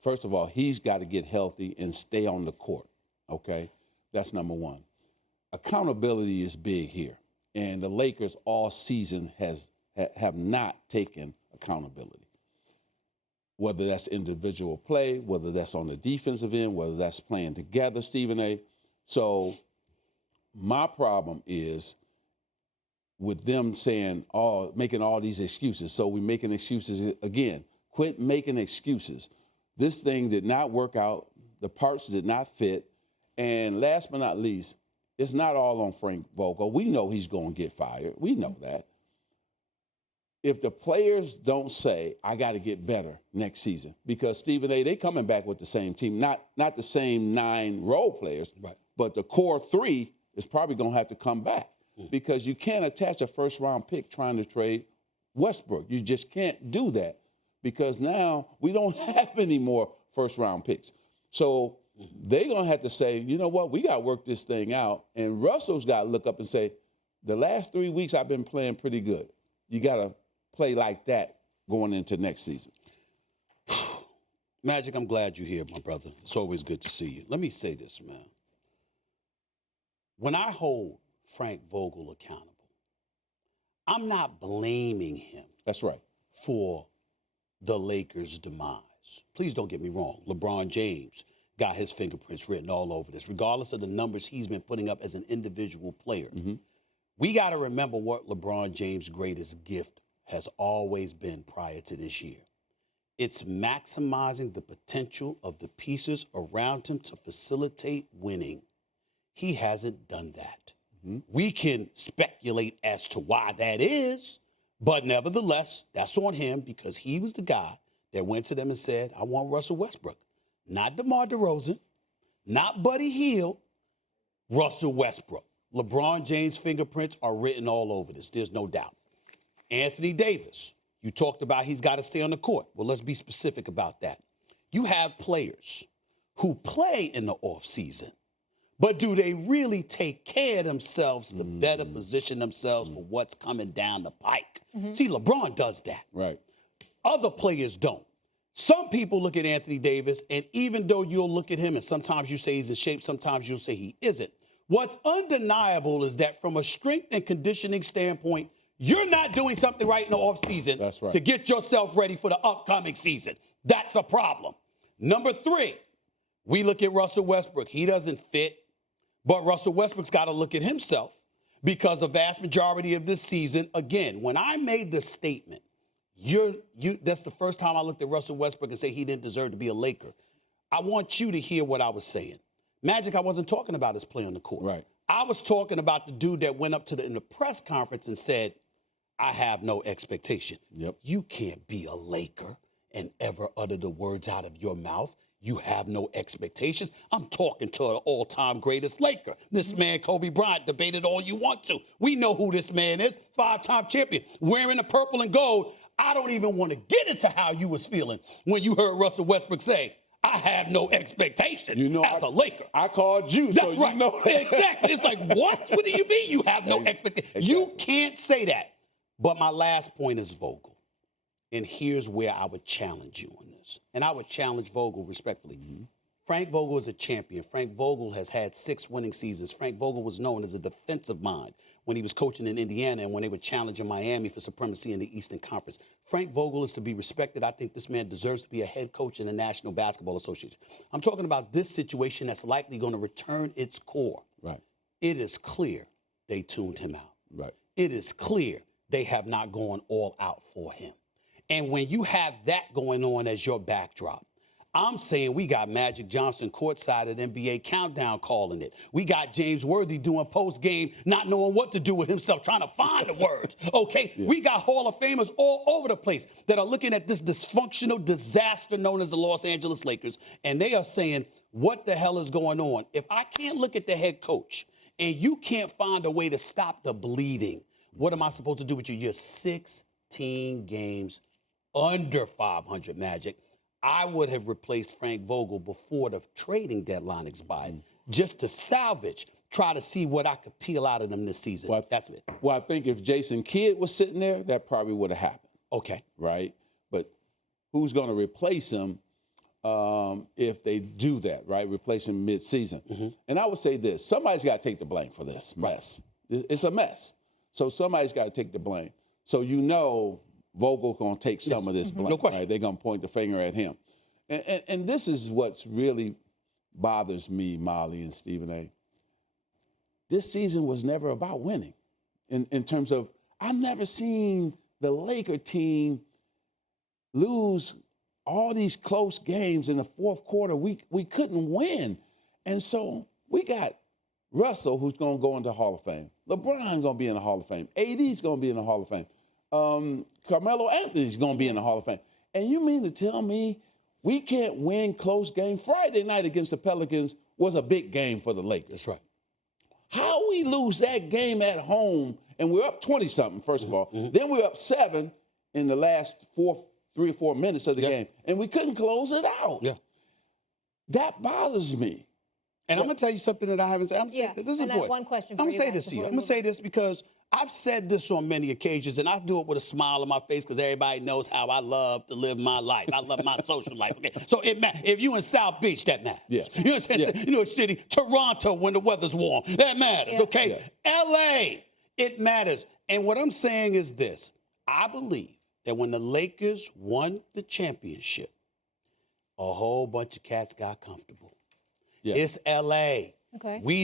first of all, he's got to get healthy and stay on the court, okay? That's number one. Accountability is big here, and the Lakers all season have not taken accountability. Whether that's individual play, whether that's on the defensive end, whether that's playing together, Stephen A. So my problem is with them saying, making all these excuses. So we're making excuses again. Quit making excuses. This thing did not work out. The parts did not fit. And last but not least, it's not all on Frank Vogel. We know he's going to get fired. We know that. If the players don't say, I got to get better next season, because Stephen A., they coming back with the same team, not the same 9 role players, right, but the core 3 is probably going to have to come back because you can't attach a first-round pick trying to trade Westbrook. You just can't do that because now we don't have any more first-round picks. So they're going to have to say, you know what, we got to work this thing out. And Russell's got to look up and say, the last 3 weeks I've been playing pretty good. You got to play like that going into next season. Magic, I'm glad you're here, my brother. It's always good to see you. Let me say this, man. When I hold Frank Vogel accountable, I'm not blaming him. That's right. For the Lakers' demise. Please don't get me wrong. LeBron James got his fingerprints written all over this, regardless of the numbers he's been putting up as an individual player. Mm-hmm. We got to remember what LeBron James' greatest gift has always been prior to this year. It's maximizing the potential of the pieces around him to facilitate winning. He hasn't done that. Mm-hmm. We can speculate as to why that is, but nevertheless, that's on him because he was the guy that went to them and said, I want Russell Westbrook. Not DeMar DeRozan, not Buddy Hield, Russell Westbrook. LeBron James' fingerprints are written all over this. There's no doubt. Anthony Davis, you talked about he's got to stay on the court. Well, let's be specific about that. You have players who play in the offseason, but do they really take care of themselves to better position themselves for what's coming down the pike? Mm-hmm. See, LeBron does that. Right. Other players don't. Some people look at Anthony Davis, and even though you'll look at him and sometimes you say he's in shape, sometimes you'll say he isn't. What's undeniable is that from a strength and conditioning standpoint, you're not doing something right in the offseason to get yourself ready for the upcoming season. That's a problem. Number 3, we look at Russell Westbrook. He doesn't fit, but Russell Westbrook's got to look at himself because a vast majority of this season, again, when I made the statement, that's the first time I looked at Russell Westbrook and say he didn't deserve to be a Laker. I want you to hear what I was saying. Magic, I wasn't talking about his play on the court. Right. I was talking about the dude that went up in the press conference and said, I have no expectation. Yep. You can't be a Laker and ever utter the words out of your mouth. You have no expectations. I'm talking to an all-time greatest Laker. This man, Kobe Bryant, debated all you want to. We know who this man is, 5-time champion, wearing the purple and gold. I don't even want to get into how you was feeling when you heard Russell Westbrook say, I have no expectation as a Laker. I called you, That's so right. You know. Exactly. It's like, what? What do you mean you have no expectation? Exactly. You can't say that. But my last point is Vogel. And here's where I would challenge you on this. And I would challenge Vogel respectfully. Mm-hmm. Frank Vogel is a champion. Frank Vogel has had 6 winning seasons. Frank Vogel was known as a defensive mind when he was coaching in Indiana and when they were challenging Miami for supremacy in the Eastern Conference. Frank Vogel is to be respected. I think this man deserves to be a head coach in the National Basketball Association. I'm talking about this situation that's likely going to return its core. Right. It is clear they tuned him out. Right. It is clear they have not gone all out for him. And when you have that going on as your backdrop, I'm saying we got Magic Johnson courtside at NBA Countdown calling it. We got James Worthy doing post-game, not knowing what to do with himself, trying to find the words, okay? Yeah. We got Hall of Famers all over the place that are looking at this dysfunctional disaster known as the Los Angeles Lakers, and they are saying, what the hell is going on? If I can't look at the head coach and you can't find a way to stop the bleeding, what am I supposed to do with you? You're 16 games under 500, Magic. I would have replaced Frank Vogel before the trading deadline expired just to salvage, try to see what I could peel out of them this season. Well, that's it. Well, I think if Jason Kidd was sitting there, that probably would have happened. Okay. Right? But who's going to replace him? if they do that, right? Replace him mid-season. And I would say this: somebody's got to take the blame for this mess. It's a mess. So somebody's got to take the blame. So Vogel's going to take some of this blame. No question. Right? They're going to point the finger at him. And this is what's really bothers me, Molly and Stephen A. This season was never about winning. In terms of, I've never seen the Laker team lose all these close games in the fourth quarter. We couldn't win. And so we got Russell, who's going to go into the Hall of Fame. LeBron going to be in the Hall of Fame. AD's going to be in the Hall of Fame. Carmelo Anthony's going to be in the Hall of Fame. And you mean to tell me we can't win close games? Friday night against the Pelicans was a big game for the Lakers. That's right. How we lose that game at home, and we're up 20-something, first of all. Then we're up 7 in the last 3 or 4 minutes of the game, and we couldn't close it out. Yeah. That bothers me. And I'm going to tell you something that I haven't said. This is and I have important. one question for I'm you going to say guys this to you. before I'm we going to say move this because I've said this on many occasions, and I do it with a smile on my face because everybody knows how I love to live my life. I love my social life. Okay, so if you in South Beach, that matters. Yeah. You understand? Yeah. New York City, Toronto, when the weather's warm, that matters. Yeah. Okay, L.A., it matters. And what I'm saying is this: I believe that when the Lakers won the championship, a whole bunch of cats got comfortable. Yeah. It's L.A. Okay. We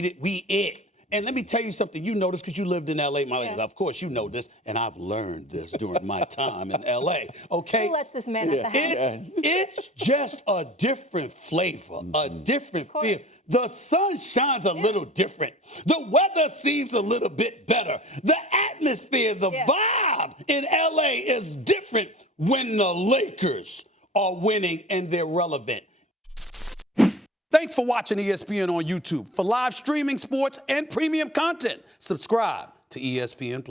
it. And let me tell you something. You know this because you lived in L.A. Yeah. Of course, you know this, and I've learned this during my time in L.A. Okay? Who lets this man at the house? It's just a different flavor, a different feel. The sun shines a little different. The weather seems a little bit better. The atmosphere, the vibe in L.A. is different when the Lakers are winning and they're relevant. Thanks for watching ESPN on YouTube. For live streaming, sports, and premium content, subscribe to ESPN+.